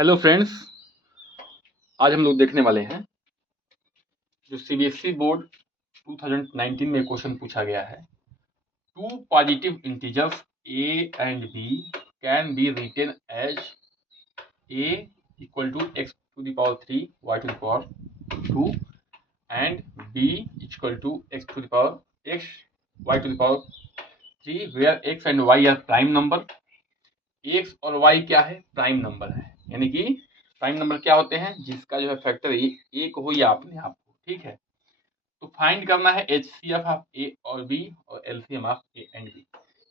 Hello friends, आज हम लोग देखने वाले हैं जो सीबीएसई बोर्ड 2019 में क्वेश्चन पूछा गया है। Two positive integers a and b can be written as a equal to x to the power 3 y to the power 2 and b equal to x to the power x y to the power 3 where x and y are prime number. x और y क्या है? Prime number है, यानी कि prime number क्या होते हैं? जिसका जो है फैक्टर एक हो या अपने आप हो। ठीक है, तो फाइंड करना है HCF ऑफ ए और बी और LCM of A and B.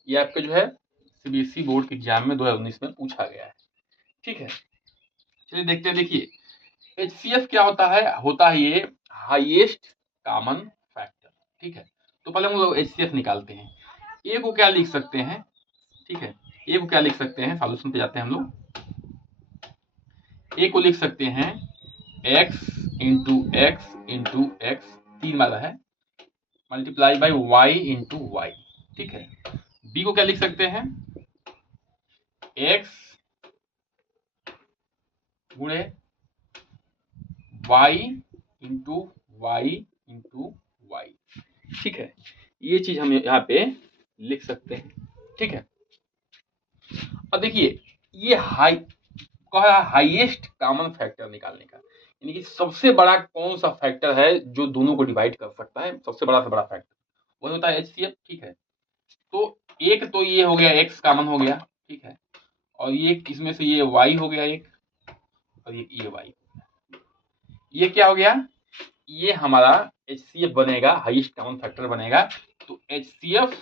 ये आपके जो है सीबीएसई बोर्ड के एग्जाम में 2019 में पूछा गया है। ठीक है, चलिए देखते हैं। देखिए HCF क्या होता है? होता है ये हाईएस्ट कॉमन फैक्टर। ठीक है, तो पहले हम लोग HCF निकालते हैं। ए को क्या लिख सकते हैं? ठीक है, ए को क्या लिख सकते हैं? सॉल्यूशन पे जाते हैं हम लोग। ए को लिख सकते हैं x इंटू एक्स 3 वाला है multiply by y into Y. ठीक है, बी को क्या लिख सकते हैं? x गुणे y into Y into Y. ठीक है, ये चीज हम यहाँ पे लिख सकते हैं। ठीक है, अब देखिए ये हाईएस्ट कॉमन फैक्टर निकालने का, यानी कि सबसे बड़ा कौन सा फैक्टर है जो दोनों को डिवाइड कर सकता है? सबसे बड़ा से बड़ा फैक्टर वही होता है HCF। ठीक है, तो एक तो ये हो गया x कॉमन हो गया। ठीक है, और ये इसमें से ये y हो गया एक, और ये y। ये क्या हो गया? ये हमारा HCF बनेगा, हाईएस्ट कॉमन फैक्टर बनेगा। तो HCF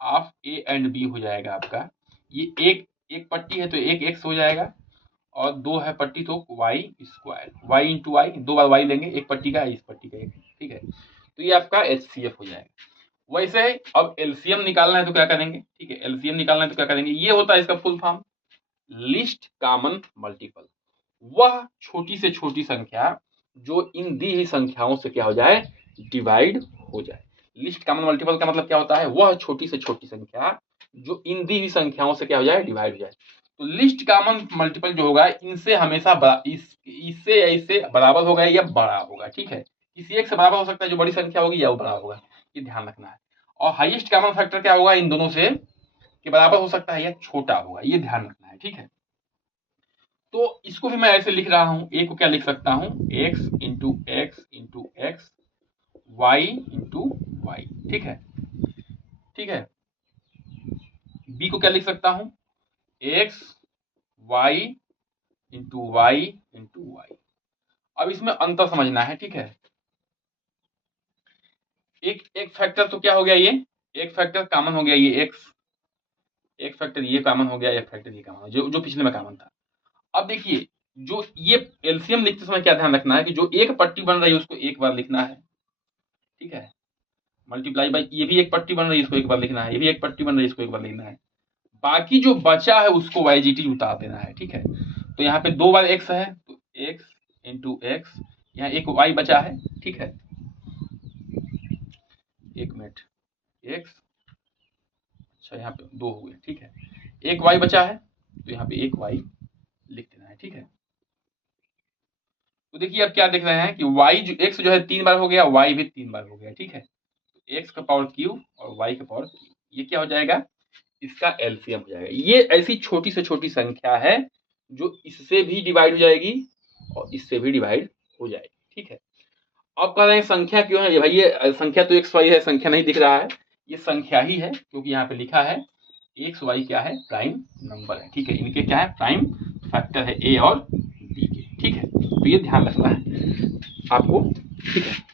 of A and B हो जाएगा आपका, ये एक पट्टी है तो एक x हो जाएगा, और दो है पट्टी तो y square, y into Y, दो बार y लेंगे, एक पट्टी का इस पट्टी का एक। ठीक है, तो ये आपका HCF हो जाएगा। वैसे अब LCM निकालना है तो क्या करेंगे? ठीक है, LCM निकालना है तो क्या करेंगे? ये होता है इसका full form list common multiple. वह छोटी से छोटी संख्या जो इन दी हुई संख्याओं से क्या हो जाए? डिवाइड हो जाए। लिस्ट कॉमन मल्टीपल का मतलब क्या होता है? वह छोटी से छोटी संख्या जो इन दी हुई संख्याओं से क्या हो जाए? डिवाइड हो जाए। तो लिस्ट कॉमन मल्टीपल जो होगा इनसे हमेशा इससे ऐसे बराबर होगा या बड़ा होगा। ठीक है, किसी एक से बराबर हो सकता है जो बड़ी संख्या होगी, या वो बड़ा होगा, ये ध्यान रखना है। और हाईएस्ट कॉमन फैक्टर क्या होगा? इन दोनों से के बराबर हो सकता है या छोटा होगा, ये ध्यान रखना है। ठीक है, तो इसको भी मैं ऐसे लिख रहा हूं। ए को क्या लिख सकता हूं? x into X Y into Y. ठीक है, ठीक है, बी को क्या लिख सकता हूं? x y into Y into Y. अब इसमें अंतर समझना है। ठीक है, एक फैक्टर तो क्या हो गया? ये एक फैक्टर कॉमन हो गया, ये x, एक फैक्टर ये कॉमन हो गया, एक फैक्टर ये कॉमन, जो पिछले में कॉमन था। अब देखिए जो ये एलसीएम लिखते समय क्या ध्यान रखना है कि जो एक पट्टी बन रही है उसको एक बार लिखना है। ठीक है, मल्टीप्लाई बाई ये भी एक पट्टी बन रही है, इसको एक बार लिखना है, ये भी एक पट्टी बन रही है, इसको एक बार लिखना है। बाकी जो बचा है उसको YGT उतार देना है। ठीक है, तो यहाँ पे दो बार x है तो x इंटू एक्स, यहाँ एक y बचा है। ठीक है, एक मिनट, x, अच्छा यहाँ पे दो हो गए। ठीक है, एक y बचा है तो यहाँ पे एक y लिख देना है। ठीक है, तो देखिए अब क्या देख रहे हैं कि y जो x जो है 3 बार हो गया, y भी 3 बार हो गया। ठीक है, तो x का पावर क्यू और y का पावर क्यू, ये क्या हो जाएगा? इसका एलसीएम हो जाएगा। ये ऐसी छोटी से छोटी संख्या है जो इससे भी डिवाइड हो जाएगी और इससे भी डिवाइड हो जाएगी। ठीक है, अब कह रहे हैं संख्या क्यों है? भाई ये संख्या तो एक्स वाई है, संख्या नहीं दिख रहा है, ये संख्या ही है क्योंकि यहाँ पे लिखा है एक्स वाई क्या है? प्राइम नंबर है। ठीक है, इनके क्या है? प्राइम फैक्टर है ए और बी के। ठीक है, तो ये ध्यान रखना है आपको। ठीक है।